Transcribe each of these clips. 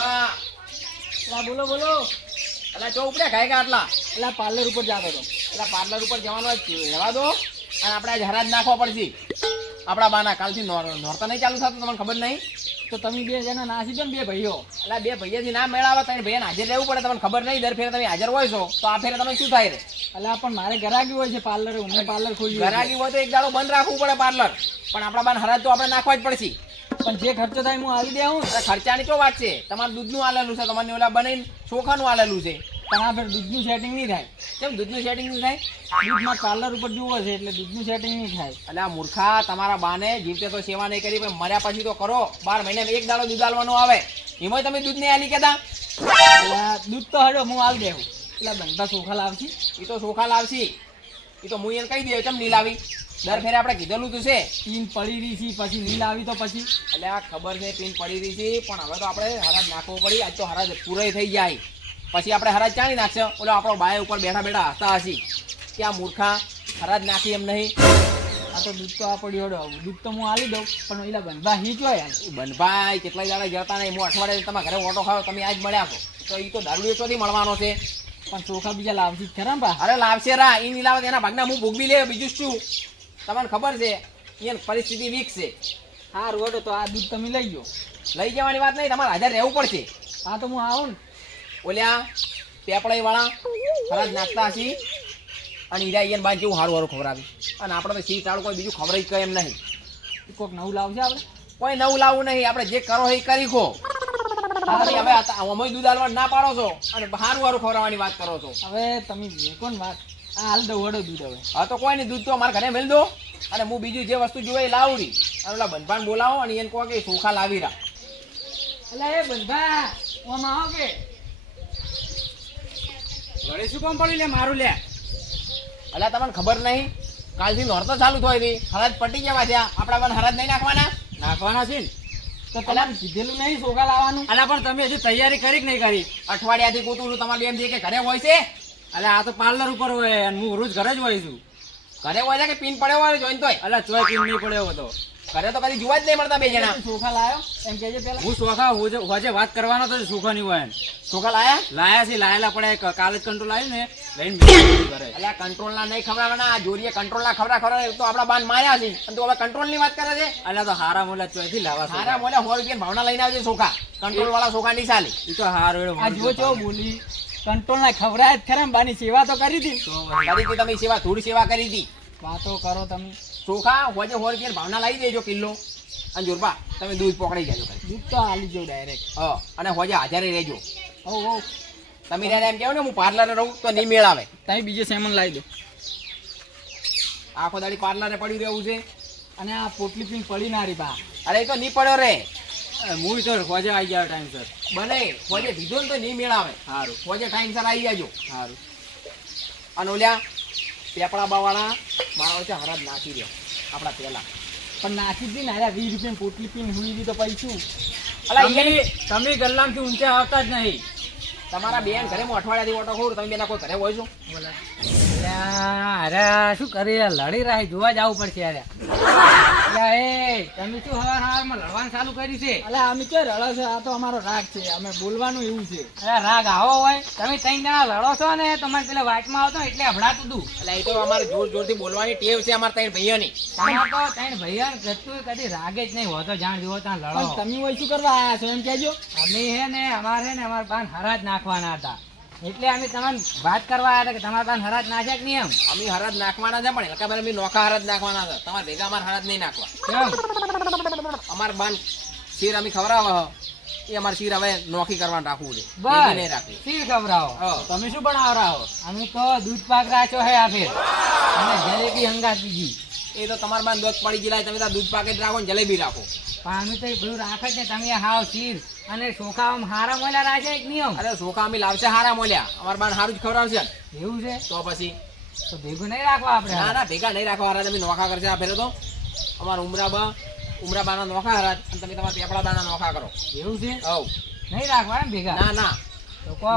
હા અલા બોલો બોલો. એટલે જો ઉપડે કા આટલા. એટલે પાર્લર ઉપર જાતો હતો એટલે પાર્લર ઉપર જવાનો જ રહેવા દો. અને આપણે આજ હરાજ નાખવા પડશે. આપણા બાના કાલથી નોર- નોરતા નહીં ચાલુ થતું તમને ખબર નહીં? તો તમે બે જણા નાસી દો ને બે ભાઈઓ. એટલે બે ભાઈઓથી ના મેળાવે તમે ભાઈને હાજર રહેવું પડે તમને ખબર નહીં. દર ફેરે તમે હાજર હોય છો તો આ ફેરે તમે શું થાય રે? એટલે પણ મારે ગરાગી હોય છે પાર્લર હું પાર્લર ખોલ્યું છે. ઘરાકી હોય તો એક દાડો બંધ રાખવું પડે પાર્લર પણ આપણા બાન હરાજ તો આપણે નાખવા જ પડશે. પણ જે ખર્ચો થાય હું આવી અરે ખર્ચાની તો વાત છે. તમારે દૂધનું આલેલું છે, તમારે ઓલા બનાવીને ચોખાનું આલેલું છે. પણ ફેર દૂધનું સેટિંગ નહીં થાય. કેમ દૂધનું સેટિંગ નહીં થાય? દૂધમાં પાર્લર ઉપર જુઓ છે એટલે દૂધનું સેટિંગ નહીં થાય. એટલે આ મૂર્ખા, તમારા બાને જીવતે તો સેવા નહીં કરી, પણ મર્યા પછી તો કરો. બાર મહિને એક દાડો દૂધ આલવાનો આવે. એમાંય તમે દૂધ નહીં આલી કેતા? દૂધ તો હડો હું આલ દેવું. એટલે બંધા ચોખા લાવશી? એ તો ચોખા લાવશી. એ તો હું એને કહી દઉં કેમ નહીં લાવી? દર ફેરે આપણે કીધેલું તું છે. પીન પડી રહી છે પછી નહીં લાવી તો પછી. એટલે આ ખબર છે પિન પડી રહી છે પણ હવે તો આપણે હરાજ નાખવો પડી. આજ તો હરાજ પૂરાઈ થઈ જાય. પછી આપણે હરાજ ચાણી નાખશે. ઓલો આપણો બાય ઉપર બેઠા બેઠા હસતા હસી કે આ મૂર્ખા હરાજ નાખી એમ નહીં. આ તો દૂધ તો આ પડ્યો દૂધ તો હું આલી દઉં. પણ એલા બનભા હી જોય યાર એ બનભાઈ કેટલા દાડા જતા નહીં. હું અઠવાડિયે તમારા ઘરે ઓટો ખાવ તમે આજ મળ્યા છો. તો એ તો દારૂડિયો ચોથી મળવાનો છે. પણ ચોખા બીજા લાવશે ખરા અરે લાવશે રા. એ નહીં લાવે એના ભાગના હું ભોગવી લે. બીજું શું? તમને ખબર છે એની પરિસ્થિતિ વીક છે. હા રોડો તો આ દૂધ તમે લઈ ગયો લઈ જવાની વાત નહીં તમારે હાજર રહેવું પડશે. હા તો હું આવું ને. ઓલ્યા પેપડાઈ વાળા ફરજ નાખતા હશી. અને ઈરા ઈયન બાન કેવું હારું સારું ખવડાવી અને આપણે તો સી તાળું કોઈ બીજું ખવડાવી કહે એમ નહીં. કોઈક નવું લાવશે આપણે? કોઈ નવું લાવવું નહીં આપણે જે કરો એ કરી ખો. હવે અમે દૂધ આલવા ના પાડો છો. અને સારું સારું ખવડાવવાની વાત કરો છો. હવે તમે જે કોણ વાત હાલ દઉં વડો દૂધ હવે. હા તો કોઈ નહીં દૂધ તો અમારા ઘરે મેલ દો. અને હું બીજું જે વસ્તુ જોઈએ એ લાવડી. અને ઓલા બંધભાન બોલાવો અને એને કહો કે ચોખા લાવી રા એટલે એ બંધભા ઓમ આવો કે. ઘરે શું કામ પડ્યું લે મારું લે. એટલે તમને ખબર નહીં? કાલથી નોરતો ચાલુ થઈ હતી હરાજ પટી જવા છે આપણા પણ હરાજ નહીં નાખવાના? નાખવાના છે ને? તો પેલા કીધેલું નહીં સોગા લાવવાનું? અલા પણ તમે હજુ તૈયારી કરી કે નહીં કરી? અઠવાડિયાથી કૂતું છું તમારે એમ કે ઘરે હોય છે? અલા આ તો પાર્લર ઉપર હોય અને હું રોજ ઘરે જ હોય છું. ઘરે હોય કે પિન પડ્યો હોય જોઈન તોય? અલે ચોય પિન નહીં પડ્યો હતો ઘરે તો કદી જોવા જ નહીં મળતા બે જણા. સોખા લાયો? એમ કેજે પેલા હું સોખા હોજે વાત કરવાનો તો સોખા નહીં હોય સોખા લાયા? લાયા છે લાયેલા પડે કાલે જ કંટ્રોલ આવ્યું ને લઈને ઘરે. એટલે કંટ્રોલ ના નહીં ખવડાવવાના આ જોરીએ કંટ્રોલ ના ખવડા ખવડા તો આપડા બાન માર્યા છે. અને તું હવે કંટ્રોલની વાત કરે છે? અલા તો હારા મોલા ચોયથી લાવા સારા મોલે સો રૂપિયા ભાવના લઈને આવજે સોખા કંટ્રોલ વાળા સોખા નહીં ચાલે એ તો હારો આ છો બોલી. કંટ્રોલ ના ખવરાય જ ખરા બાની સેવા તો કરી હતી કરી તમે સેવા થોડી સેવા કરી હતી વાતો કરો તમે. ચોખા હોજે હોર કે ભાવના લાવી દેજો કિલો અને જોરબા તમે દૂધ પકડી જાજો દૂધ તો આલી જો ડાયરેક્ટ હા અને હોજે હાજર રહેજો. હો હો તમે રહ્યા એમ કેવું ને હું પાર્લરે રહું તો નહીં મેળ આવે. તમે બીજે સેમન લાવી દો. આખો દાડી પાર્લરે પડ્યું રહેવું છે. અને આ પોટલી પીન પડી ના રહી બા. અરે એ તો નહીં પડ્યો રે. હું તો ખોજે આવી જાય ટાઈમ સર. બને હોજે દીધો ને તો નહીં મેળાવે. સારું હોજે ટાઈમસર આવી જાજો. સારું અને ઓલ્યા પેપડા બાવાળા મારા વચ્ચે હરાજ નાખી દો આપણા પેલા. પણ નાખી જ દી ને અરે વીસ રૂપિયા પોટલી પીન હુઈ દી તો પૈસું અલા તમે ઈ તમે ગલ્લામથી ઊંચા આવતા જ નહીં. તમારા બેન ઘરે હું અઠવાડિયાથી ઓટો ખોરું તમે બેના કોઈ ઘરે હોય છો? અરે શું કરી લડી રહી જોવા જવું પડશે અરે એ તમે શું હવાર હવારમાં લડવાનું ચાલુ કર્યું છે? અલે અમે કે રડો છે? આ તો અમારો રાગ છે. અમે બોલવાનું એવું છે. અરે રાગ આવો હોય. તમે ત્રણ જણા લડો છો ને તમારે પેલા વાતમાં આવતો એટલે હભડાતું દઉં એટલે એ તો અમારે જોર જોરથી બોલવાની ટેવ છે અમારા ત્રણ ભાઈઓની. તમારે તો ત્રણ ભાઈઓ ગતું કદી રાગે જ નહીં હોતો જાણ જુઓ ત્યાં પણ લડો. તમે હોય શું કરવા આવ્યા છો? એમ કહેજો. અમે હે ને અમારે હે ને અમારા પાન જ નાખવાના હતા. એટલે અમે તમને વાત કરવા આવ્યા હતા કે તમારા પાસે હરાજ નાખ્યા કે નહીં એમ? અમે હરાજ નાખવાના છે પણ એલકા અમે નોખા હરાજ નાખવાના છે. તમારે ભેગા અમારે હરાજ નહીં નાખવા. કેમ? અમાર બાન શીર અમે ખવડાવે એ અમારે શીર હવે નોખી કરવાનું રાખવું છે. બસ. નહીં રાખવું શીર ખવડાવો. તમે શું બનાવરાવો અમે તો દૂધ પાક રાખ્યો હે આ ફેર અને જલેબી હંગાત બીજી એ તો તમારા બાન દોત પડી ગયેલા તમે તો દૂધ દૂધ જ રાખો ને જલેબી રાખો. પણ અમે તો એ બધું રાખે છે તમે હાવ શીર. અને ચોખા હારા મળ્યા રાખે એક નિયમ. અરે સોખા અમે લાવશે હારા મોલ્યા અમાર બાન હારું જ ખવડાવશે એવું છે? તો પછી? તો ભેગું નહીં રાખવા આપણે ના ના ભેગા નહીં રાખવા હારા. તમે નોખા કરશે આ ફેરે તો. અમારા ઉમરા બા ઉમરા બાના નોખા હારા. અને તમે તમારા પેપડા બાના નોખા કરો. એવું છે? હવ. નહીં રાખવા એમ ભેગા? ના ના.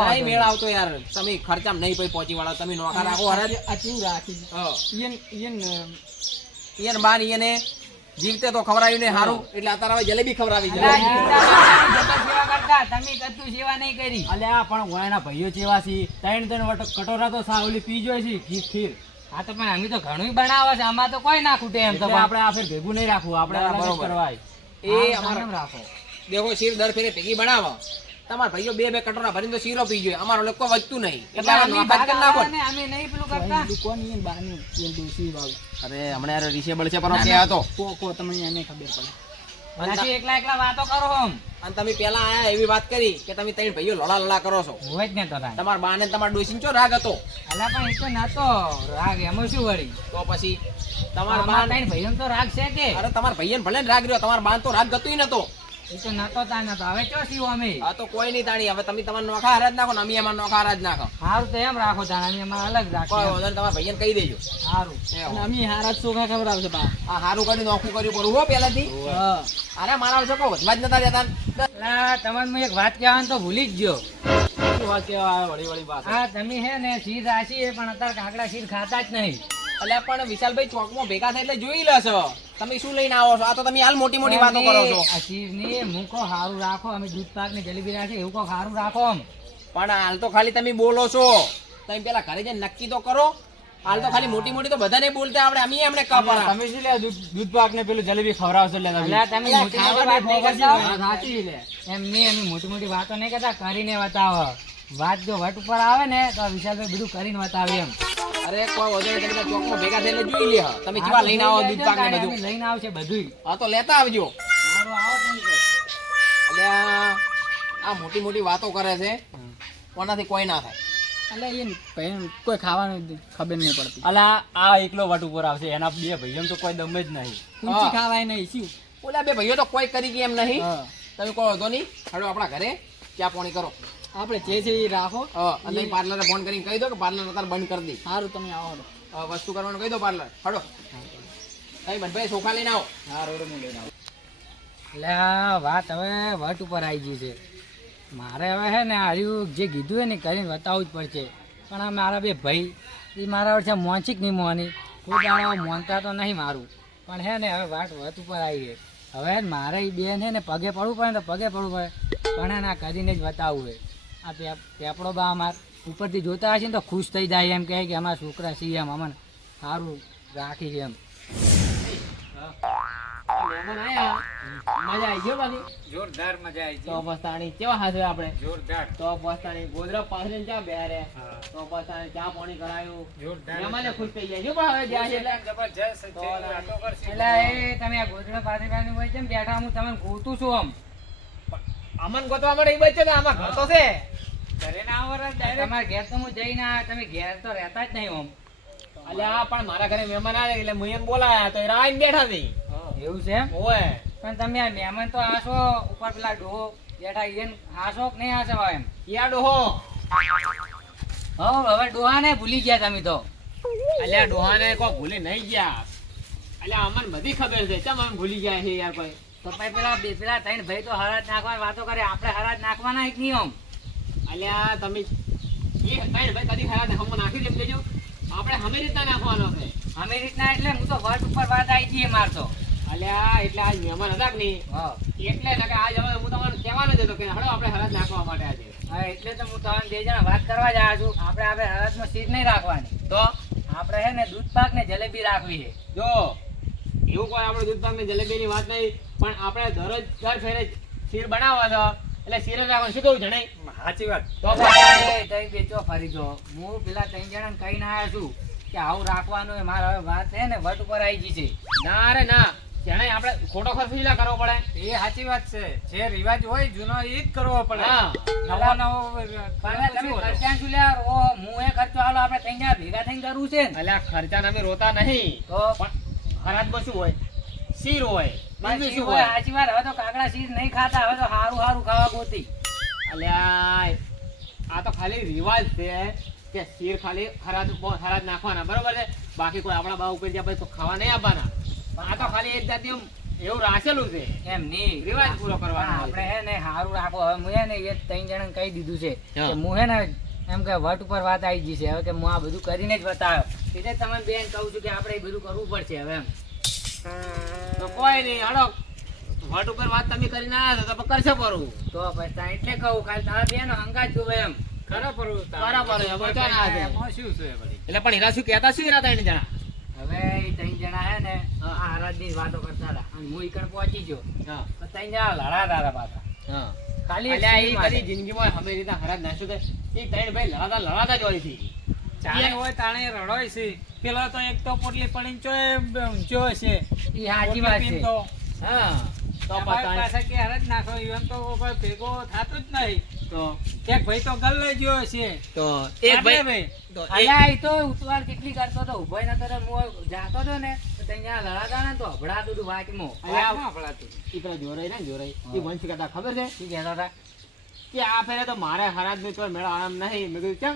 નહીં મેળ આવતો યાર. તમે ખર્ચામાં નહીં પઈ પહોંચી વાળા તમે નોખા રાખો હરાજ આ કેવું રાખી? ઈયન ઈયન ઈયન બાન ઈયને જીવતે તો ખવડાવ્યું ને સારું એટલે અત્યારે હવે જલેબી ખવડાવી. જલેબી. જીવતા જતા સેવા કરતા કાકા તમે કશું સેવા નહીં કરી. અલ્યા પણ ઓયાના ભાઈઓ ચેવા છે. ત્રણ ત્રણ વટ કટોરા તો સાવલી પી જોઈ છે ખીર ખીર. હા તો પણ અમે તો ઘણું બનાવે છે આમાં તો કોઈ ના ખૂટે એમ તો આપણે આ ફેર ભેગું નહીં રાખવું આપણે ના, અલગ જ બરોબર. કરવાય. એ આમ રાખો. દેખો શીર દર ફેરે ભેગી બનાવો. તમારા ભાઈઓ બે બે કટોરા ભરીને તો શીરો પી જોઈએ. અમારો લોકો વધતું નહીં. એટલે અમે નોખા કરી નાખો ને. ને અમે નહીં પેલું કરતા. કોની એને બાની એને ડોસી વાવ અરે હમણાં યાર રિશેબલ છે પણ કે હતો કો કો તમને એને ખબર પડે. પછી એકલા એકલા વાતો કરો આમ. અને તમે પેલા આયા એવી વાત કરી કે તમે ત્રણ ભાઈઓ લડા લડા કરો છો. હોય જ ને તો તમાર તમારા બા ને તમારા ડોશી ચો રાગ હતો? અલા પણ એ તો નતો. રાગ એમાં શું વળી? તો પછી તમારા બા ત્રણ ભાઈઓ તો રાગ છે કે? અરે તમાર ભાઈને ભલે ને રાગ રહ્યો તમાર બા તો રાગ ગતું નતો. એ તો નતો તાન નતો ચો સીવો અમે? આ તો કોઈ નહીં તાણી. હવે તમે તમારા નોખા હરાજ નાખો ને અમે અમારા નોખા હરાજ નાખો. સારું તો એમ રાખો તાન અમે અમારે અલગ કોઈ રાખીએ તમારા ભાઈને કહી દેજો. સારું અને અમે હારા જ ચોખા ખબર આવશે બા? આ હારું કરી નોખું કર્યું પડું હો અરે મારા છોકરો વધવા જ નતા જતા તમને હું એક વાત કહેવાનું તો ભૂલી જ ગયો. વાત કેવા વળી વળી પાસે હા તમે હે ને શીર રાશી છે પણ અત્યારે કાકડા શીર ખાતા જ નહીં. એટલે પણ વિશાલભાઈ ચોકમાં ભેગા થાય એટલે જોઈ લેશો. તમે શું લઈને આવો છો? આ તો તમે હાલ મોટી મોટી વાતો કરો છો. આ શીરની મૂકો સારું રાખો અમે દૂધ પાક ને જલેબી રાખે એવું કહો સારું રાખો આમ પણ હાલ તો ખાલી તમે બોલો છો. તમે પેલા ઘરે જઈને નક્કી તો કરો. હાલ તો ખાલી મોટી મોટી તો બધાને બોલતા આપણે અમે એમને કપરા તમે શું લે દૂધ પાક ને પેલું જલેબી ખવડાવશો લે તમે? તમે મોટી મોટી વાત નહીં કરતા. સાચી લે. એમ નહીં અમે મોટી મોટી વાતો નહીં કરતા કરીને બતાવો. વાત જો વટ ઉપર આવે ને તો વિશાલભાઈ બધું કરીને બતાવે એમ. અરે કોઈ વધુ તમે ચોકમાં ભેગા થઈને જોઈ લે. તમે કેવા લઈને આવો દૂધ પાક ને બધું? લઈને આવશે બધું હા તો લેતા આવજો. એટલે આ આ મોટી મોટી વાતો કરે છે. કોનાથી કોઈ ના થાય. એટલે એ કોઈ ખાવાનું ખબર નહીં પડતી. અલા આ એકલો વટ ઉપર આવશે એના બે ભાઈઓ તો કોઈ દમ જ નહીં. કુંચી ખાવાય નહીં શું? ઓલા બે ભાઈઓ તો કોઈ કરી કે એમ નહીં. તમે કોઈ વધો નહીં. હાલો આપણા ઘરે ચા પાણી કરો. આપણે જે છે એ રાખો અને પાર્લરે ફોન કરીને કહી દો કે પાર્લર અત્યારે બંધ કરી દે. સારું તમે આવો. વસ્તુ કરવાનું કહી દો પાર્લર હડો. કઈ ભાઈ સોફા લઈને આવો. હા રોડ હું લઈને આવો. એટલે વાત હવે વટ ઉપર આવી ગઈ છે. મારે હવે હે ને આર્યું જે કીધું હોય ને કરીને બતાવવું જ પડશે. પણ આ મારા બે ભાઈ એ મારા વર્ષે મોંચીક નહીં મોની કોઈ દાડો મોનતા તો નહીં મારું. પણ હે ને હવે વાત વટ ઉપર આવી ગઈ હવે મારે એ બેન હે ને પગે પડવું પડે ને તો પગે પડવું પડે. પણ ના કરીને જ બતાવવું હોય આ પેપ- પેપડો બા અમાર ઉપરથી જોતા હશે ને તો ખુશ થઈ જાય એમ કહે કે અમારા છોકરા છીએ એમ અમને સારું રાખી છે એમ. મહેમાન આયા મજા આવી ગયો બાકી જોરદાર મજા આવી તો પસ્તાણી કેવા હાથે આપણે જોરદાર. તો પસ્તાણી ગોદરા પાથરીને ચા બેરે તો પસ્તાણી ચા પાણી કરાયું. મહેમાને ખુશ થઈ જાય. જો પણ હવે જ્યાં છે એટલે એટલે તમે આ ગોધડા પાસે બેઠા હું તમને ગોતું છું આમ. અમન ગોતવા મળે એ બચ્યો ને આમાં ઘર તો છે. ઘરે ના આવો તમારા ઘેર તો હું જઈને આવ્યો, તમે ઘેર તો રહેતા જ નહીં આમ અલ્યા પણ મારા ઘરે મહેમાન આવે એટલે હું એમ બોલાયા તો એ રાહ જોઈને બેઠા હતી એવું છે એમ? ઓય પણ તમે આ મહેમાન તો આશો ઉપર પેલા ડોહો બેઠા ઈન આશો કે નહીં આશો એમ? યા ડોહો. હો હવે ડોહાને ભૂલી ગયા તમે તો. અલ્યા ડોહાને કોઈ ભૂલી નહીં ગયા. અલ્યા અમન બધી ખબર છે. ચમ અમે ભૂલી ગયા છે યાર કોઈ? તો પેલા બે પેલા ત્રણ ભાઈ તો હરાજ નાખવાની વાતો કરે. આપણે હરાજ નાખવાના એક નહીં અલ્યા તમે એ ભાઈ ભાઈ કદી ખરા ને નાખી દેમ દેજો આપણે હમે રીતના નાખવાનો છે. હમે રીતના એટલે હું તો વટ ઉપર વાત આવી ગઈ મારતો અલ્યા એટલે આ મહેમાન હતા કે નહીં? એટલે ને કે આજ હવે હું તમને કહેવાનો જ હતો કે હળો આપણે હરાજ નાખવા માટે આજે. હા એટલે તો હું તમને બે જણા વાત કરવા જ આવ્યો છું. આપણે આપણે હરાજમાં સીટ નહીં રાખવાની. તો? આપણે હે ને દૂધ પાક ને જલેબી રાખવી છે. જો એવું કોઈ આપણે દૂધ પાક ને જલેબીની વાત નહીં. પણ આપણે દરરોજ દર ફેરે શીર બનાવવા તો એટલે શીર જ રાખવાનું. શું કહું જણાય સાચી વાત. તો તઈ બેચો ફરી જો હું પેલા ત્રણ જણા કહીને આવ્યા છું કે આવું રાખવાનું એ મારે હવે વાત છે ને વટ ઉપર આવી ગઈ છે. ના રે ના. જણાય આપણે ખોટો ખર્ચ કરવો પડે. એ સાચી વાત છે. જે રિવાજ હોય જૂનો એ જ કરવો પડે. હા. નવો નવો તમે ખર્ચા શું લ્યા? ઓ હું એ ખર્ચો હાલો આપણે ત્રણ જણા ભેગા થઈને કરવું છે એટલે અલ્યા ખર્ચાને અમે રોતા નહીં. તો પણ ખરાબ શું હોય? શીર હોય. બીજું શું હોય, હોય? સાચી વાત હવે તો કાકડા શીર નહીં ખાતા હવે તો સારું સારું ખાવા ગોતી. અલ્યા આ તો ખાલી રિવાજ છે કે શીર ખાલી ખરાબ ખરાબ નાખવાના બરોબર છે? બાકી કોઈ આપણા બા ઉપર જ્યાં પછી તો ખાવા નહીં આપવાના. આ તો ખાલી એક જાતિ એવું રાખેલું છે. એમ નહીં. રિવાજ પૂરો કરવાનો પણ આપણે હે ને સારું રાખો. હવે હું હે ને એ ત્રણ જણાને કહી દીધું છે. કે હું હે ને એમ કે વટ ઉપર વાત આવી ગઈ છે. હવે કે હું આ બધું કરીને જ બતાવ્યો. એટલે તમે બેન કહું છું કે આપણે એ બધું કરવું પડશે હવે એમ. તો કોઈ નહીં હડો. વટ ઉપર વાત તમે કરી ના આવ્યા તો કરશે પરું તો પછી એટલે કહું ખાલી તારા બેનો હંગા છું એમ. ખરા પરું તારા પરું હવે તો ના છે. શું છે એટલે પણ હીરા શું કહેતા શું હીરા ત્રણ જણા? હવે ત્રણ જણા હે ને આ આરાધની વાતો કરતા હતા. અને હું ઈકડ પહોંચી ગયો. હા. તો ત્રણ જણા લડાતા હતા પાછા. હા. ખાલી એક અલ્યા, એ માટે. જિંદગીમાં હમે રીતે હરાજ નાશું તો એ ત્રણ ભાઈ લડાતા લડાતા જ હોય છે. ચાણે હોય તાણે રડોય છે. પેલો તો એક તો પોટલી પડીને ચોય ઊંચો છે ઈ હાજી વાત છે. હા તો પાસે કે હરજ નાખો ઈવન તો ભેગો થાતો જ નહીં. તો એક ભાઈ તો ગલ્લે ગયો છે તો એક ભાઈ તો અલ્યા એ તો ઉતવાળ કેટલી કરતો તો ઊભો નતો તો હું જાતો તો ને તો ત્યાં લડાતા ને તો હભડાતું હતું વાંકમાં. અલ્યા, વાતમાં હભળાતું. ઈ પેલા જોરાઈ ને જોરાઈ. એ વંશ કહેતા ખબર છે? શું કહેતા હતા. કે આ ફેરે તો મારે હરાજનું તો મેળો આરામ નહીં. મેં કીધું કેમ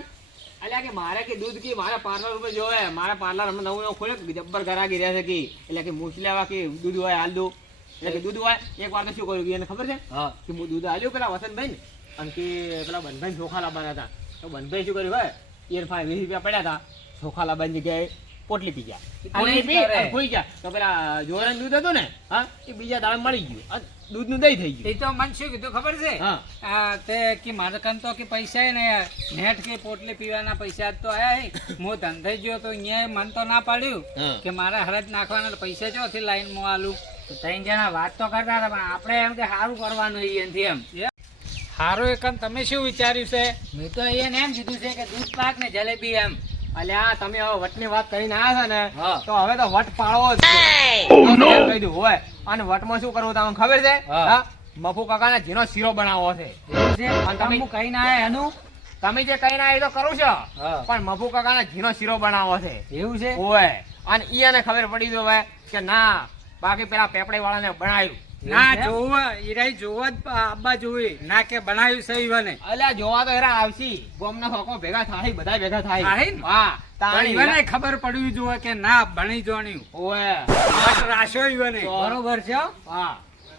અલ્યા કે મારે કે દૂધ કે મારે પાર્લર ઉપર જોવે મારે પાર્લર હમણાં નવું નવું ખોલ્યો જબ્બર ગરાગી રહ્યા છે કે એટલે કે મૂછ લેવા કે દૂધ હોય હાલ દઉં એટલે કે દૂધ હોય એક વાર તો શું કર્યું? કે એને ખબર છે? હા. કે હું દૂધ આલ્યું પેલા વસંતભાઈ ને અને કે પેલા બનભાઈ ચોખા લાવવાના હતા. તો બનભાઈ શું કર્યું હોય ઈયરફાઈ વીસ રૂપિયા પડ્યા હતા. ચોખા લાવવાની જગ્યાએ પોટલી પી ગયા. પોટલી પી અને ખોઈ ગયા. તો પેલા જોરાનું દૂધ હતું ને હા એ બીજા દાડે મળી ગયું. દૂધનું દહીં થઈ એ તો મને શું કીધું ખબર છે? હા. તે કે મારે કન તો કે પૈસા ને નેટ કે પોટલી પીવાના પૈસા તો આયા હે. હું ધંધે ગયો તો અહીંયા મન તો ના પાડ્યું કે મારે હરજ નાખવાના પૈસા ચોથી લાઈનમાં આલું ત્રણ જણા વાત તો કરતા હતા પણ આપણે એમ કે સારું કરવાનું એનથી એમ. હારું એકમ તમે શું વિચાર્યું છે? મેં તો એને એમ કીધું છે કે દૂધ પાક ને જલેબી એમ. અલ્યા તમે હવે વટની વાત કરીને આવ્યા છો ને તો હવે તો વટ પાળવો જ કહી દીધું, હોય અને વટમાં શું કરવું તમને ખબર છે? હા. મફુ કાકાના જીનો શીરો બનાવવો છે. તમે- કઈ ના આયા એનું? તમે જે કઈ ના એ તો કરું છો. પણ મફુ કાકાને જીનો શીરો બનાવવો છે. એવું છે? ઓય અને ઈ એને ખબર પડી દો ભાઈ કે ના બાકી પેલા પેપડી વાળાને બનાવ્યું. ના જોવો ઈરાઈ જોવા જ આબા જોઈ ના કે બનાવ્યું છે ઈવને. અલ્યા જોવા તો એરા આવશી. ગોમના હોકો ભેગા થાય બધા ભેગા થાય. થાય ને? હા તાણી ઈવને ખબર પડવી જોવે કે ના ભણી જોણ્યું. ઓએ બસ રાશો ઈવને. બરોબર છે હા?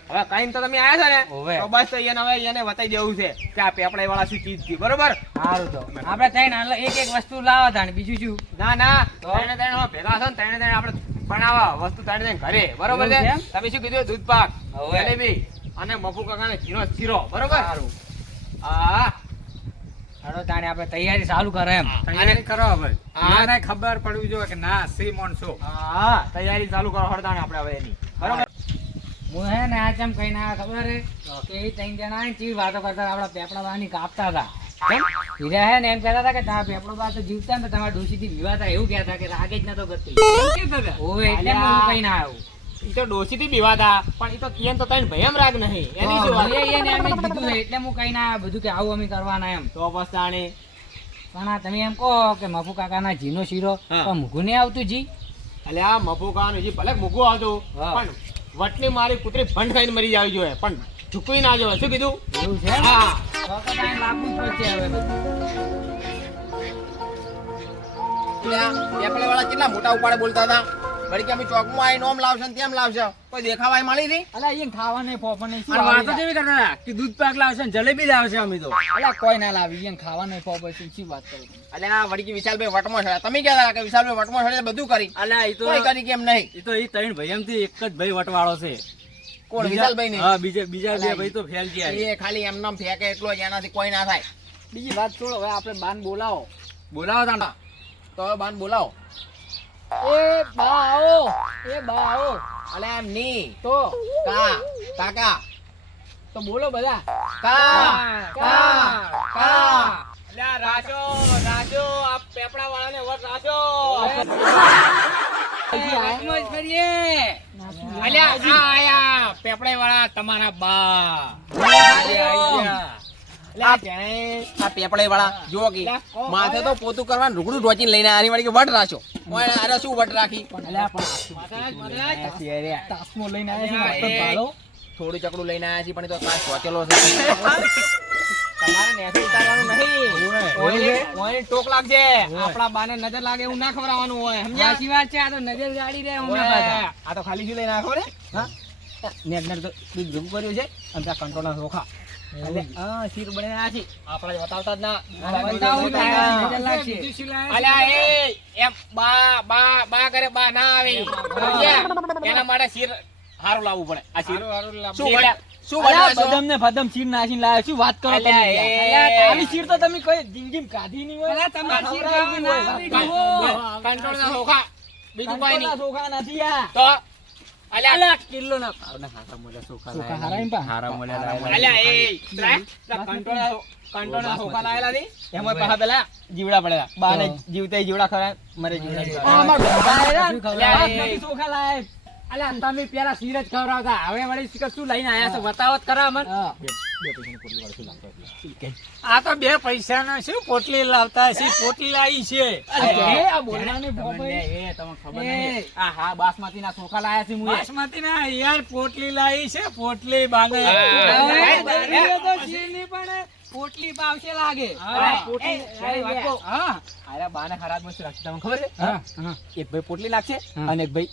હવે કઈ તો તમે આયા છો ને? તો બસ તો એને હવે એને બતાવી દેવું છે. કે આ પેપડા વાળા શું ચીજથી બરોબર? સારું તો. આપણે ત્રણ એક એક વસ્તુ લાવવા તા બીજું શું? ના ના? ત્રણે ત્રણ ભેગા છો ને ત્રણે ત્રણ આપણે બનાવવા વસ્તુ તારી ઘરે બરોબર છે? તમે શું કીધું? દૂધ પાક જલેબી અને મફુ કાકાને જીરો શીરો બરોબર? સારું. હા. હાલો તાણે આપણે તૈયારી ચાલુ કરે એમ. તૈયારી કરો હવે. હા. ખબર પડવી જોઈએ કે ના સી મોનસો હા તૈયારી ચાલુ કરો હળદાને આપણે હવે એની. બરોબર? હું હે ને આ ચમ કઈ ના ખબર હે? કે એ ત્રણ જણા ચીજ વાતો કરતા આપણા પેપડા બાની કાપતા હતા. હીરા હે ને એમ કહેતા હતા કે તમારા પેપડો બા તો જીવતા ને તો તમારા ડોશીથી વિવાતા એવું કહેતા કે રાગે જ નતો કરતી. ઓવે એટલે હું કઈ ના આવ્યું. ઈ તો ડોશીથી બીવાતા પણ ઈ તો ઈયન તો તને ભયમ રાગ નહીં. એની શું વાત? એ એને એમ કીધું એટલે હું કઈ ના બધું કે આવું અમે કરવાના એમ. તો બસ પણ આ તમે એમ કહો કે મફુ કાકાના જીનો શીરો. પણ મૂકું નહીં આવતું જી? એટલે આ મફુ કાનું જી ભલે મૂકું આવતું. પણ વટની મારી કૂતરી ભંડ ખાઈને મરી જાવી જોઈએ. પણ ચૂકવી ના જોઈએ. શું કીધું? એવું છે હા. કાંઈ લાવવું જ પડશે હવે પેપડે વાળા કેટલા મોટા ઉપાડે બોલતા હતા વળી કે અમે ચોકમાં આવીને ઓમ લાવશે ને તેમ લાવશે કોઈ દેખાવાય મળી હતી અલા ખાવા નહીં પોપર નહીં શું અને વાતો કેવી કરતા હતા કે દૂધ પાક લાવશે ને જલેબી લાવશે અમે તો અલા કોઈ ના લાવી અહીંયા ખાવા નહીં છે શું વાત કરી આ વળી કે વિશાલભાઈ વટમાં ચડ્યા તમે કહેતા હતા કે વિશાલભાઈ વટમાં ચડ્યા બધું કરી અલ્યા એ તો કરી કેમ નહીં? એ તો એ ત્રણ ભાઈ એક જ ભાઈ વટવાળો છે. કોણ? વિશાલભાઈ ને? હા બીજા બીજા બે ભાઈ તો ફેલ ગયા એ ખાલી એમ નામ ફેંકે એટલો જ એનાથી કોઈ ના થાય. બીજી વાત છોડો હવે આપણે બાન બોલાવો. બોલાવો તાંડા તો હવે બાન બોલાવો. એ બા આવો એ બા આવો અલે એમ ની તો? કા કાકા. તો બોલો બધા. કા કા કા અલ્યા રાજો રાજો આ પેપડા વાળાને વર રાજો. આમ જ કરીએ. અલ્યા આ આયા પેપડા વાળા તમારા બા. આ જેણે. વાળા જુઓ કે માથે તો પોતું કરવાનું રૂગડું ઢોચીને લઈને આની વાળી કે વટ રાખ્યો શું વટ રાખી? તાસમો લઈને આવ્યા થોડું ચકડું લઈને આયા છીએ પણ તો કાંઈ સોચેલો છે તમારે નેથી ઉતારવાનું નહીં. ઓયને ઓયને ટોક લાગશે આપણા બાને નજર લાગે એવું ના ખવડાવવાનું હોય સમજ્યા? સાચી વાત છે આ તો નજર ગાડી રે ઓય, આ તો ખાલી શું લઈને આખો હા? નેટ નેટ તો દૂધ ભેગું કર્યું છે અને ત્યાં કંટ્રોલના ચોખા એટલે હા શીર બને આ છે. આપણા જ બતાવતા જ ના. બતાવું જ ના. નજર લાગશે. બીજું શું લાવે છે? અલ્યા એ એમ બા બા બા કરે બા ના આવે. સમજ્યા? એના માટે શીર હારું લાવવું પડે. આ શીર. શું શું અલ્યા, વળ્યા છો? બદામ ને બદામ ચીર નાખીને લાવ્યો છું વાત કરો તમે અલ્યા, યાર. એ- અલ્યા, આવી ચીર તો તમે કોઈ જિંદગીમાં કાઢી નહીં હોય અલ્યા, તમારે ચીર ખવડાવી ખાવા નહીં ના હોય. કંટ્રોલના ચોખા. બીજું કોઈ નહીં ચોખા નથી આ. તો અલ્યા અલ્યા, કિલ્લોના ભાવના હારા મોલા ચોખા ચોખા લાયેલા. હારા એમ પા? હારા મોલા લાયેલા. અલ્યા એ ત્રાય, પેલા કંટ્રોલના કંટ્રોલના ચોખા લાયેલા હતી એમાં પાછા પેલા જીવડા પડેલા બાને જીવતા જીવડા ખરા મરે જીવડા આ ખરા. અમાર ભગવાન આયા ને, અલ્યા, એ- બાસમતી ચોખા લાયા. અલ્યા, તમે પેલા શીર જ ખવડાવતા. હવે વળી શીખર શું લઈને આયા છો? બતાવો તો ખરા અમને. આ તો બે પૈસા નો શું પોટલી લાવતા છે પોટલી લાવી છે. અલ્યા, એ આ બોલવાની તમને એ તમને ખબર એ. આ હા બાસમતીના ચોખા લાયા છે. બાસમતી ના યાર પોટલી લાવી છે પોટલી શીરની પણ પોટલી ભાવશે લાગે. પોટલી- બાને ખરાબ મસ્ત રાખતા તમને ખબર છે? એક ભાઈ પોટલી લાગશે અને એક ભાઈ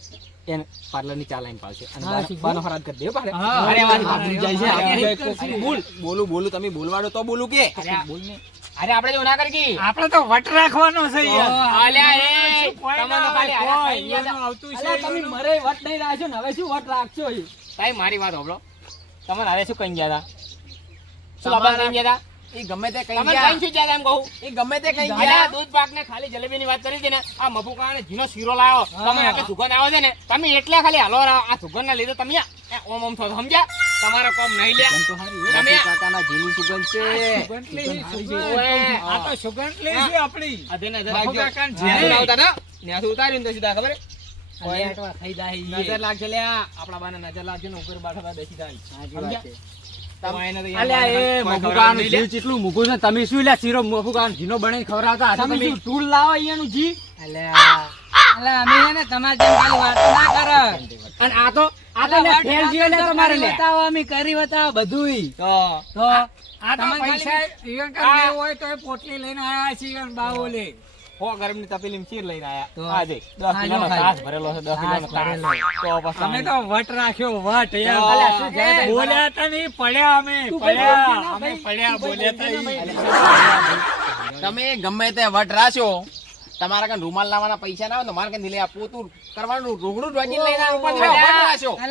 એને પાર્લરની ચા લાઈન પાડશે. અને બાનો- ફરાદ કરી દે પાડે. અરે વાત ભાગી જાય છે. કોઈ- બોલ. બોલું બોલું તમે બોલવાડો તો બોલું કે. બોલ ને. અરે આપણે જો ના કરી આપણે તો વટ રાખવાનો છે યાર. અલ્યા, એ, કોઈ ના ખાલી કોઈ આવતું છે તમે મરે વટ નહીં રાખશો ને હવે શું વટ રાખશો? ભાઈ મારી વાત હોબળો તમને હવે શું કહી ગયા હતા? શું બાબા કહી ગયા હતા? એ ગમે તે કઈ ગયા. શું ગયા એમ કહું? એ ગમે તે કઈ ગયા. દૂધ પાક ને ખાલી જલેબી ની વાત કરી હતી ને આ મફુકા ને જીનો શીરો લાવ્યો. તમે આટલી સુગંધ આવે છે ને તમે એટલા ખાલી હલો આ સુગંધ ના લીધે તમે ઓમ ઓમ થો સમજ્યા? તમારો કોમ નહીં લે તમે કાકાના જીની સુગંધ છે. આ તો સુગંધ લે છે આપણી. અધે નજર કાકા જીની. આવતા ને ત્યાંથી ઉતાર્યું તો સીધા ખબર થઈ જાય. નજર લાગશે લે આપણા બાને નજર લાગશે ને ઉપર બાઠા બેસી જાય. તમે શું લ્યા શીરો મફુકાનો ઘીનો બનાવીને ખવડાવતા? હતા તમે શું ટૂલ લાવો અહીંયાનું જી? અલ્યા. અલ્યા, અમે હે ને તમારી જેમ ખાલી વાતો ના કરે. અને આ તો આ તો લ્યા જીવે લ્યા તમારે બતાવો અમે કરી બતાવો બધુંય. તો તો આ પૈસા હોય તો પોટલી લઈને આયા છીએ ઈવન બાવો લે હો ગરમની તપેલીમાં શીર લઈને આયા. આજે 10 કિલોનો લો ભરેલો છે 10 કિલોનો તાસ. તો પછી અમે તો વટ રાખ્યો વટ યાર. શું બોલ્યા તા નહીં પડ્યા અમે પડ્યા. અમે પડ્યા બોલ્યા તા તમે ગમે તે વટ રાખ્યો તમારા કાન રૂમાલ લાવવાના પૈસા ના હોય તો મારે કઈ લઈ આપવું તું કરવાનું રોગડું ડોજી લઈને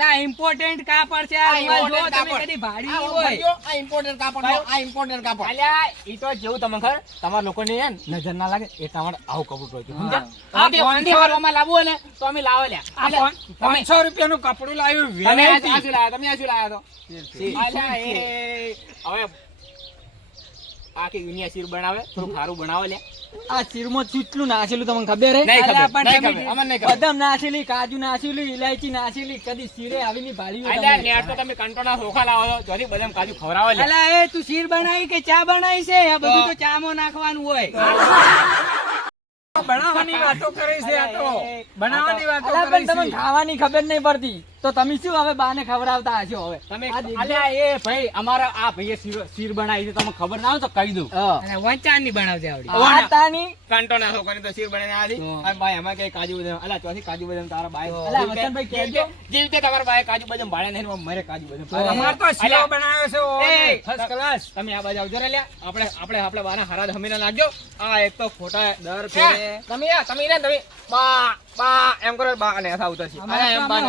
આ ઇમ્પોર્ટન્ટ કાપડ છે. આ રૂમાલ તમે. કદી ભાડી આ નહીં હોય. આ important કાપડ આ ઇમ્પોર્ટન્ટ કાપડ. અલ્યા, ઈ તો જેવું તમને ખબર તમારા લોકોને ને નજર ના લાગે એ તમારે આવું કપડું જોઈતું સમજ્યા? આ આંધી- પાંચસો- આંધી હારવામાં લાવવું ને તો અમે લાવો લે આ અલ્યા, પાન- પાંચસો રૂપિયાનું કપડું લાવ્યું તમે આ- શું? તમે આ શું લાયા તો? અલ્યા, એ હવે આખી દુનિયા શીર બનાવે થોડું ખારું બનાવે લે. આ શીરમાં ચૂટલું નાખેલું તમને ખબર હે. બદામ નાખેલી કાજુ નાખેલી ઇલાયચી નાખેલી કદી શીરે આવીની ભાળી. નેટ તો તમે કંટોળા ચોખા લાવો છો, જોથી બદામ કાજુ ખવરાવે. અલા એ તું શીર બનાવી કે ચા બનાવી છે? આ બધું તો ચામાં નાખવાનું હોય. બનાવવાની વાતો કરે છે આ તો. બનાવવાની વાતો કરે છે. તમને ખાવાની ખબર નહીં પડતી. તો તમે શું હવે બાને ખવડાવતા હશો હવે તમે અલ્યા, એ ભાઈ અમારા આ ભાઈએ શીર- શીર બનાવી છે તમને ખબર ના હોય તો કહી દઉં અને વંચાની બનાવજે આવડી વાતાની કાંટો ના ચોખાની તો શીર બનાવીને આલી. અને ભાઈ અમે કઈ કાજુ બદામ અલ્યા ચોથી કાજુ બદામ તારા તો. અલ્યા, જેવી રીતે- જે રીતે- તમારા બાએ કાજુ બદામ ભાડે નહીં મારે કાજુ બદામ. અમાર તો શીરો બનાવ્યો છે ઓ ફર્સ્ટ ક્લાસ તમે આ બાજુ આવજો રે લ્યા. આપણે આપણે આપણે બાના હરાદ હમીને લાગ્યો આ એક તો ખોટા દર ફેરે તમે તમે ને તમે બા બા એમ કરો બા અને અરે તો એમ બા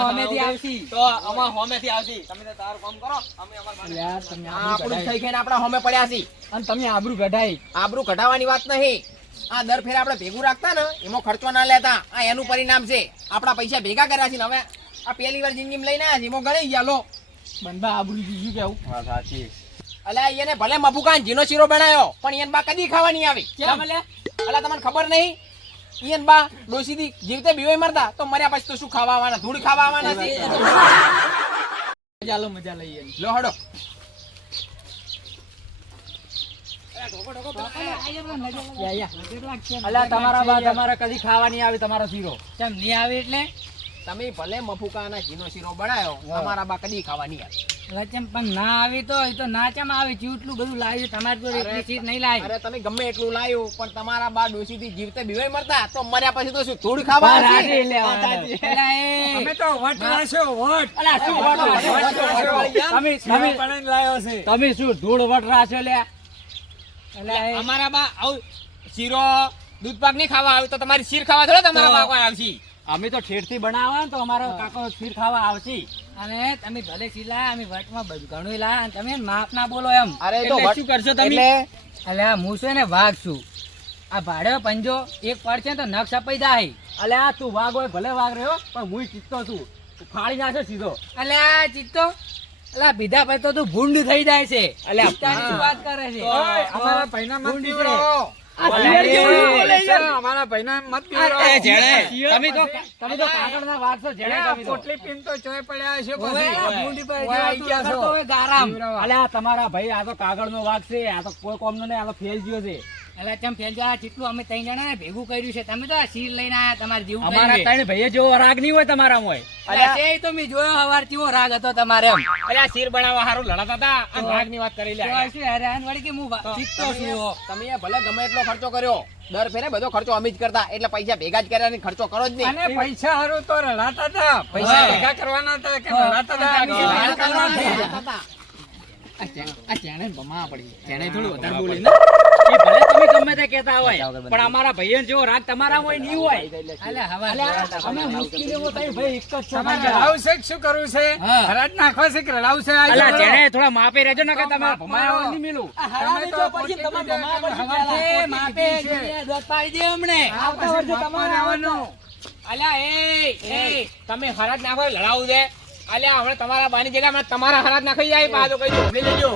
આવશી. તો અમાર હોમેથી આવશી તમે તારું કામ કરો. અમે અમાર યાર તમે આપણું થઈ ગઈને આપણા હોમે પડ્યા છે. અને તમે આબરૂ કઢાઈ આબરૂ કઢાવવાની વાત નહીં. આ દર ફેરે આપણે ભેગું રાખતા ને એમાં ખર્ચો ના લેતા. આ એનું પરિણામ છે. આપણા પૈસા ભેગા કર્યા છે ને હવે. આ પહેલી વાર જિંદગીમાં લઈને આવ્યા છે. એમાં ગણી ગયા લો. બંદા આબરૂ બીજું કેવું? અલ્યા એને ભલે મફુકાન જીનો શીરો બનાવ્યો પણ એને બા કદી ખાવાની આવી. કેમ? અલ્યા? અલ્યા તમને ખબર નહીં? ઈયન બા ડોસીથી જીવતે બીવાય મરતા તો મર્યા પછી તો શું ખાવા આવવાના ધૂળ ખાવા આવવાના છે મજા લો મજા લઈએ લો હડો. તમારા બા તમારા કદી ખાવા નહીં આવે તમારો શીરો. કેમ નહીં આવે એટલે? તમે ભલે મફુકાના ઘીનો શીરો બનાવ્યો તમારા બા કદી ખાવાની નહીં વચન પણ ના આવી તો એ તો ના ચમ આવે? ચૂટલું બધું લાવ્યું તમારી જોડે એટલી ચીજ નહીં લાવી. અરે તમે ગમે એટલું લાવ્યું પણ તમારા બા ડોસીથી જીવતે બીવાય મરતા તો મર્યા પછી તો શું ધૂળ ખાવા? રાજી લેવાના. અમે તો વટ રાખ્યો વટ. અરે શું? વટ. તમે તમે તમે શું ધૂળ વટ રાખ્યો લે અમારા બા આવું શીરો દૂધ પાક નહીં ખાવા આવ્યું તો તમારી શીર ખાવા થોડા તમારા બા કોઈ આવશે? અમે તો ઠેઠથી બનાવવા તો અમારો કાકો ખીર ખાવા આવશે. અને તમે ભલે સિલા અમે વટમાં બધું ઘણું લા અને તમે માપ ના બોલો એમ. અરે તો શું કરશો તમે? એટલે અલ્યા હું છે ને વાઘ છું. આ ભાડે પંજો એક પડશે તો નખ સપાઈ જાય. અલ્યા તું વાઘ હોય ભલે વાઘ રહ્યો પણ હું ચિત્તો છું. તું ફાડી સીધો. સીધો અલ્યા ચિત્તો? એટલે બીજા પછી તો તું ભૂંડ થઈ જાય છે. અલ્યા, વાત કરે છે? અમારા ભાઈના મત અમારા ભાઈના મત તમે તો તમે તો કાગળના વાઘ છો જેણે તો. ગારામ. અલ્યા તમારા ભાઈ આ તો કાગળનો વાઘ છે આ તો કોઈ કોમનો નહીં આ તો ફેલ ગયો છે. અલ્યા તમે ફેલ જા, જેટલું અમે ત્રણ જણા ભેગું કર્યું છે. તમે તો આ શીર લઈને આયા તમારે જેવું અમારા ત્રણ ભાઈએ જેવો રાગ નહીં હોય તમારા હોય. અલ્યા, તે તો મેં જોયો હવાર કેવો રાગ હતો તમારે એમ. અલ્યા શીર બનાવવા સારું લડતા હતા. અને રાગની વાત કરી લે આ શું હેરાન વળી કે હું ચિત્તો છું તમે એ ભલે ગમે એટલો ખર્ચો કર્યો દર ફેરે બધો ખર્ચો અમે જ કરતા એટલે પૈસા ભેગા જ કર્યા ને ખર્ચો કરો જ નહીં. અને પૈસા હારું તો રડાતા હતા. પૈસા ભેગા કરવાના હતા કે રડાતા હતા? આ ચેણે બમા પડી. ચેણે થોડું વધારે બોલી ને. એ ભલે તે કહેતા હોય પણ અમારા ભાઈઓ જેવો રાગ તમારા હોય નહીં હોય અમે બધા. મુશ્કેલીમાં થાય ભાઈ એક જ સમાજ તમારે અમારા. રડાવું છે કે શું કરવું છે હા. હરાજ નાખવા છે કે રડાવશે છે આ અલ્યા, જો. જેણે થોડા માપે રહેજો ને કે તમે માપ ભમાયા. નહીં મિલું. તમે તો પછી તમારે ભમાયા પછી માપે દોત પાડી દે હમણે. આવતા વર્ષે તમારે આવવાનું. અલ્યા એ એ તમે હરાજ નાખો લડાવું છે અલ્યા હમણાં તમારા બાની જગ્યા તમારા હરાજ નાખી જાય બાજુ કઈ લેજો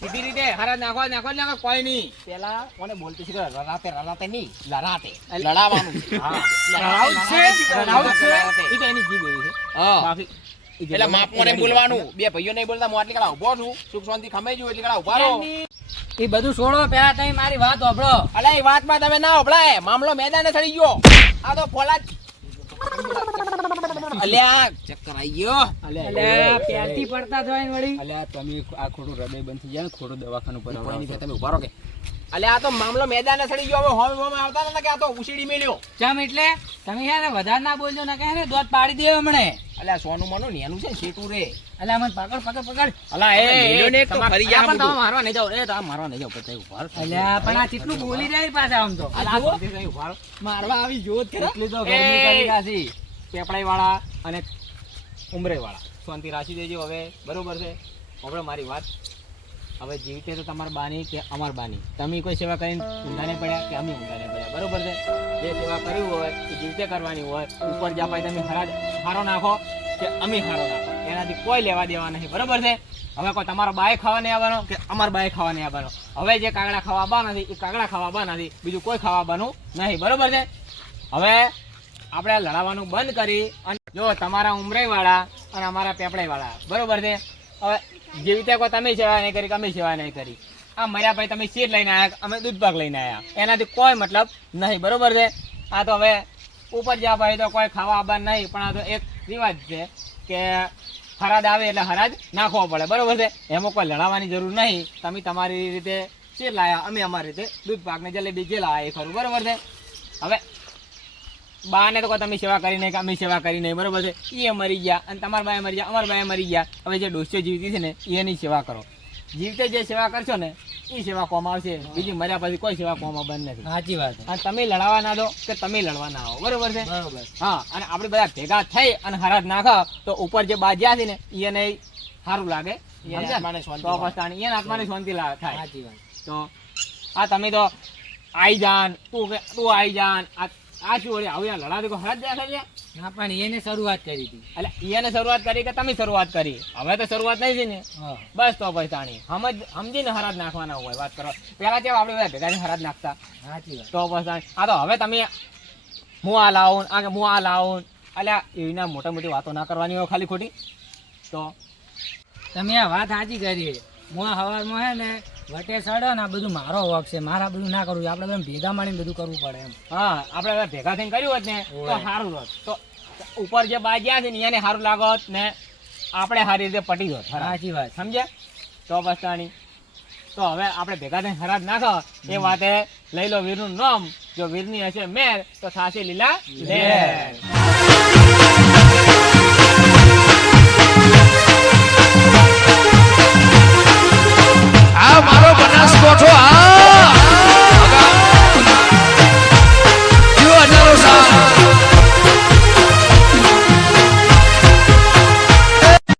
સીધી રીતે હરાજ નાખો નાખો નાખો કોઈ નહીં. પેલા કોને બોલતી શીખો રડાતે રડાતે નહીં લડાતે. લડાવાનું. હા. રડાવું છે, લડાવું છે. એ તો એની જીભ એવી છે. હા. એટલે માપ કોને બોલવાનું. બે ભાઈઓ નહીં બોલતા હું આટલી કડા ઊભો છું. સુખ શાંતિ ખમે જુ એટલી કડા ઊભા રહો. એ બધું છોડો પેલા તમે મારી વાત હોભળો. અલ્યા એ વાતમાં તમે ના હોભળાય. મામલો મેદાને ચડી ગયો. આ તો ફોલાદ અલ્યા ચક્કર આવી ગયો અલ્યા, પ્યાલથી પડતા થવાય વળી. અલ્યા તમે આ ખોટું હૃદય બંધ થઈ જાય ખોટું દવાખાનું પર કોઈ તમે ઊભા રહો કે. અલ્યા આ તો મામલો મેદાને સડી ગયો. હવે હોમ હોમ આવતા નતા કે આ તો ઉછીડી મેલ્યો. ચમ એટલે? તમે હે ને વધારે ના બોલજો ને કહે ને દોત પાડી દે હમણે. અલ્યા સોનું મનું ને એનું છે ને રે? અલ્યા મને પકડ પકડ પકડ. અલા એ મેલ્યો ને એક તો ફરી જાય પણ તમે મારવા નહીં જાઓ. એ તમે મારવા નહીં જાઓ પછી ઊભા અલ્યા પણ આ કેટલું બોલી રહ્યા પાછા આમ તો. મારવા આવી જોત એટલી તો ગરમી કરી નાખી. પેપડાઈ વાળા અને ઉમરેવાળા. શાંતિ રાખી દેજો હવે, બરોબર છે? આપણે મારી વાત. હવે જીવતે તો તમારા બાની કે અમાર બાની. તમે કોઈ સેવા કરીને ઊંધાને પડ્યા કે અમે ઊંધાને પડ્યા, બરોબર છે? જે સેવા કરવી હોય, એ જીવતે કરવાની હોય, ઉપર જ્યાં પાછી તમે હરા હારો નાખો કે અમે હારો નાખો. એનાથી કોઈ લેવા દેવા નહીં, બરોબર છે? હવે કોઈ તમારો બાય ખાવા નહીં આવવાનો કે અમારા બાય ખાવા નહીં આવવાનો. હવે જે કાગડા ખાવા બા નથી, એ કાગડા ખાવા બા નથી. બીજું કોઈ ખાવા બાનું નહીં, બરોબર છે? હવે આપણે લડાવવાનું બંધ કરી અને જો તમારા ઉમરાઈ વાળા અને અમારા પેપડાઈ વાળા બરોબર છે? હવે જેવી રીતે કોઈ તમે સેવા નહીં કરી અમે સેવા નહીં કરી. આ મર્યા ભાઈ તમે શીર લઈને આવ્યા અમે દૂધ પાક લઈને આવ્યા એનાથી કોઈ મતલબ નહીં, બરોબર છે? આ તો હવે ઉપર જ્યાં ભાઈ તો કોઈ ખાવા આવવાનું નહીં, પણ આ તો એક રિવાજ છે કે હરાજ આવે એટલે હરાજ નાખવો પડે, બરોબર છે? એમાં કોઈ લડાવવાની જરૂર નહીં. તમે તમારી રીતે શેર લાયા, અમે અમારી રીતે દૂધ પાકને જલેબી જે લાયા એ ખરું, બરોબર છે? હવે બાને તો કહો તમે સેવા કરી નહીં કે અમે સેવા કરી નહીં બરોબર છે? એ મરી ગયા અને તમારા બાએ મરી ગયા અમારા બાએ મરી ગયા. હવે જે ડોસ્યો જીવતી છે ને એની સેવા કરો. જીવતે જે સેવા કરશો ને એ સેવા કોમ આવશે? બીજી મર્યા પછી કોઈ સેવા કોમ બંધ નથી. સાચી વાત અને તમે લડાવા ના દો કે તમે લડવા ના આવો બરોબર છે? બરોબર. હા અને આપણે બધા ભેગા થઈ અને હરાજ નાખો તો ઉપર જે બાજ્યા છે ને એને સારું લાગે. આત્માને શાંતિ થાય. તો આ તમે તો આઈ જાન તું તું આઈ જાન આ આ શું વળી આવું યાર લડાતી કોઈ હરાજ દેખાય છે? ના પણ એને શરૂઆત કરી હતી. એટલે એને શરૂઆત કરી કે તમે શરૂઆત કરી? હવે તો શરૂઆત નહીં છે ને બસ તો પછી તાણી. સમજ સમજીને હરાજ નાખવાના હોય વાત કરો. પેલા કેવા આપણે બધા ભેગા હરાજ નાખતા? સાચી તો પછી આ તો હવે તમે હું આ લાવું આ કે હું આ લાવું. એટલે એવીના મોટા મોટી વાતો ના કરવાની હોય ખાલી ખોટી. તો તમે આ વાત સાચી કરી. હું હવામાં હે ને વટે સડે ને આ બધું મારો વક છે. મારા બધું ના કરવું. આપણે બધા ભેગા મળીને બધું કરવું પડે એમ. હા આપણે ભેગા થઈને કર્યું હોત ને તો સારું હોત. તો ઉપર જે બાજ્યા છે ને એને સારું લાગત ને આપણે સારી રીતે પટી જોત. સાચી વાત. સમજ્યા? તો પસ્તાણી તો હવે આપણે ભેગા થઈને હરાજ નાખો એ વાતે લઈ લો વીરનું નામ. જો વીરની હશે મેર તો થાશે લીલા લેર. 三十多串